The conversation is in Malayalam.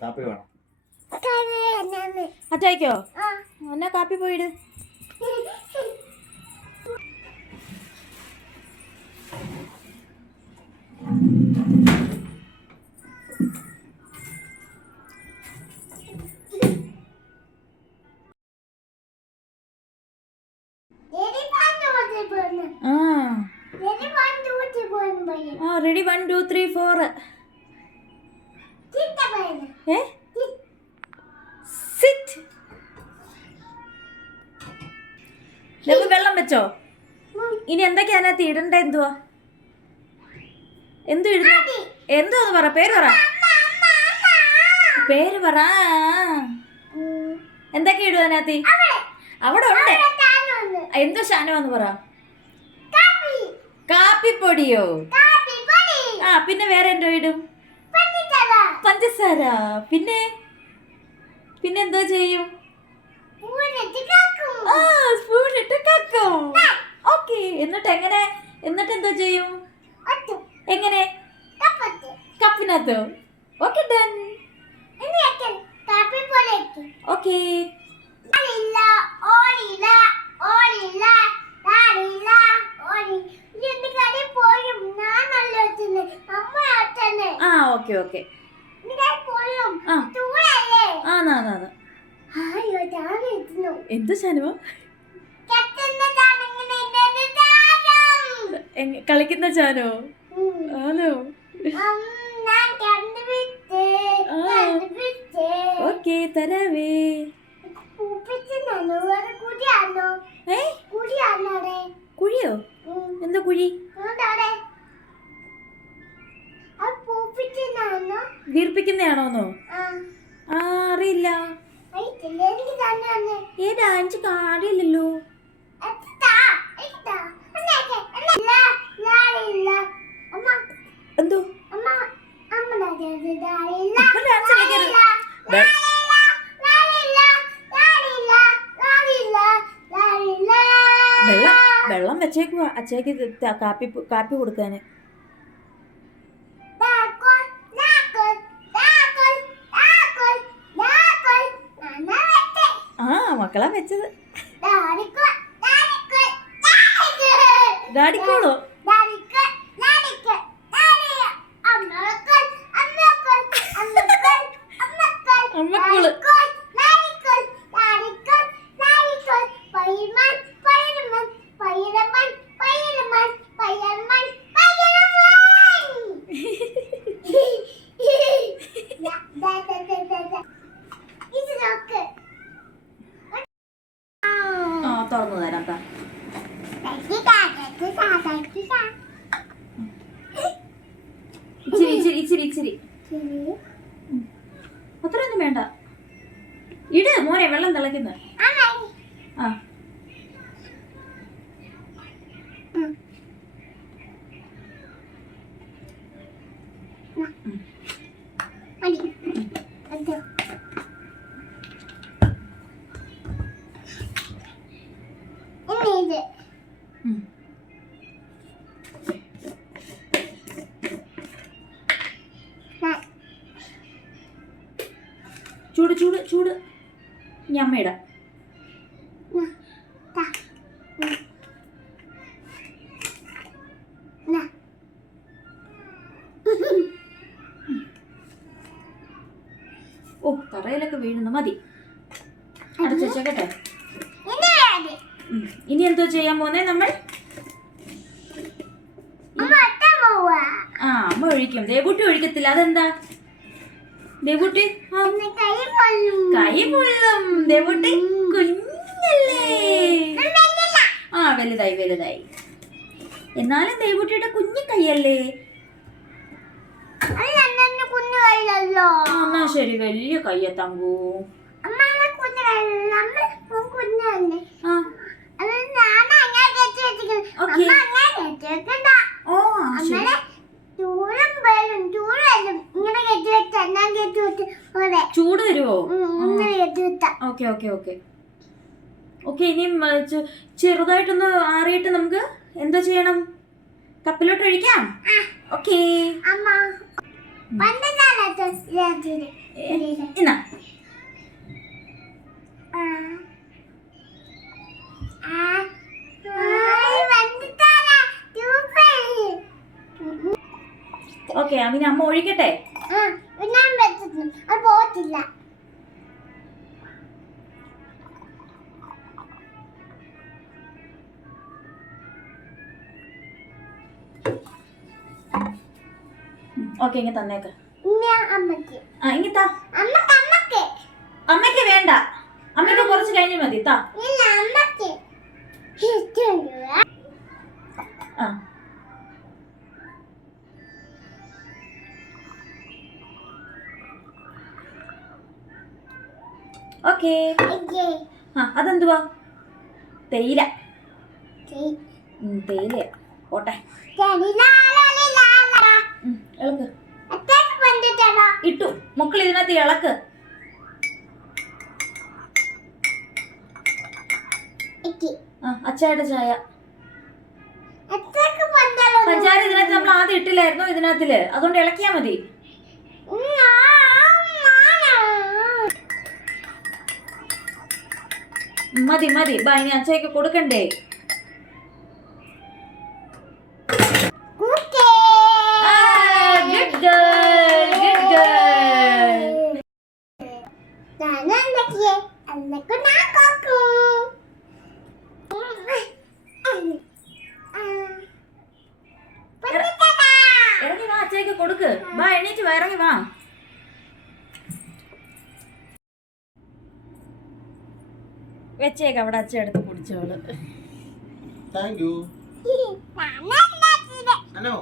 കാപ്പി വേണം. അച്ചായിക്കോ? എന്നാ കാപ്പി പോയിട് ആ. ആ ready one two three four sit. വെള്ളം വെച്ചോ. ഇനി എന്തൊക്കെയാ അതിനകത്ത് ഇടണ്ട എന്തുവാ? എന്തു ഇടുന്നു? എന്തുവാന്ന് പറ പേര് പറ. പേര് പറ. എന്തൊക്കെ ഇടുക അതിനകത്ത്? അവിടെ ഉണ്ട്. എന്തോ ശാനമാന്ന് പറ. കാപ്പിപ്പൊടിയോ? ആ പിന്നെ വേറെ എന്തോ ഇടും? പഞ്ചസാര? പിന്നെ? പിന്നെ എന്തോ ചെയ്യും? ആ സ്പൂൺ ഇട്ട് കക്കും. ഓക്കെ എന്നിട്ട് എങ്ങനെ? എന്നിട്ട് എന്തോ ചെയ്യും? എങ്ങനെ? കപ്പിനകത്തോ. Okay done. ഓക്കെ. ആ ഓക്കെ. എന്ത് കളിക്കുന്ന ചാനോ ആണോ? ഓക്കെ തരാവേ വീർപ്പിക്കുന്നതാണോന്നോ ആ. അറിയില്ല. ഏ ഡാൻസ് കാണില്ലല്ലോ എന്തോ? ഡാൻസ് കളിക്കരുത് വെള്ളം വെള്ളം വെച്ചേക്കുവാ അച്ഛയ്ക്ക് ത- കാപ്പി കാപ്പി കൊടുക്കാന്. മക്കളാ വെച്ചത്. ഡാഡിക്കോളോ തുറന്നു തരാം താ ഇച്ചിരി ഇച്ചിരി ഇച്ചിരി ഇച്ചിരി. അത്രയൊന്നും വേണ്ട. ഇട് മോനെ വെള്ളം തിളക്കുന്നു ആ. ചൂട് ചൂട് ചൂട്. ഇനി അമ്മയുടെ ഓ തറയിലൊക്കെ വീഴുന്നു. മതി. അടച്ചു വെച്ചേക്കട്ടെ. ഉം. ഇനി എന്തോ ചെയ്യാൻ പോന്നേ നമ്മൾ? ആ അമ്മ ഒഴിക്കും. ദേവൂട്ടി ഒഴിക്കത്തില്ല. അതെന്താ? ദേവൂട്ടി കൈ പൊള്ളും. ദേവുട്ടി കുഞ്ഞല്ലേ? ആ വലുതായി വലുതായി. എന്നാലും ദേവുട്ടിയുടെ കുഞ്ഞു കൈയല്ലേ? എന്നാ ശരി വലിയ കയ്യെത്തങ്കൂ തങ്കു. അമ്മയുടെ കുഞ്ഞു കയ്യിലല്ല നമ്മൾ കുഞ്ഞല്ലേ ആ അത് ഞാൻ അങ്ങനെ കെട്ടി വെച്ചിരിക്കുന്നു ഓക്കേ. അമ്മ അങ്ങനെ കെട്ടി വെക്കണ്ട ഓ ആ, ശരി അമ്മയുടെ ചൂടും വെള്ളം ചൂടല്ലും ഇങ്ങനെ കെട്ടി വെച്ച ഞാൻ കെട്ടി വെച്ച് പോലെ ചൂട് വരുമോ ഇങ്ങനെ കെട്ടി വെച്ച ഓക്കെ ഓക്കെ ഓക്കെ. ഓക്കെ ഇനിയും ചെറുതായിട്ടൊന്ന് ആറിയിട്ട് നമുക്ക് എന്താ ചെയ്യണം? കപ്പിലോട്ട് ഒഴിക്കാം? ഓക്കേ. എന്നാ. ഓക്കെ അമിന അമ്മ ഒഴിക്കട്ടെ? ഞാൻ വെച്ചിട്ടുണ്ട്. അത് പോകത്തില്ല ഓക്കെ ഇങ്ങ തന്നേക്ക്. ആ ഇങ്ങ താ. അമ്മയ്ക്ക്. വേണ്ട. അമ്മയ്ക്ക് കുറച്ച് കഴിഞ്ഞ് മതി താ. ആ. ഓക്കേ. ആ അതെന്തുവാ? തേയില. തേയില പോട്ടെ. ഇളക്ക്? ഇട്ടു. മക്കൾ ഇതിനകത്ത് ഇളക്ക്. അച്ചായുടെ ചായ? പഞ്ചാര ഇതിനകത്ത് നമ്മൾ ആദ്യം ഇട്ടില്ലായിരുന്നു ഇതിനകത്തിൽ. അതുകൊണ്ട് ഇളക്കിയാ മതി. മതി മതി. ബാ ഇനി അച്ചായ്ക്ക് കൊടുക്കണ്ടേ? ഇറങ്ങി വാ അച്ചായക്ക് കൊടുക്ക്. വാ എണീറ്റ് വാ ഇറങ്ങി വാ. വെച്ചേക്ക് അവിടെ അച്ഛ എടുത്ത് കുടിച്ചോളൂ. Thank you hello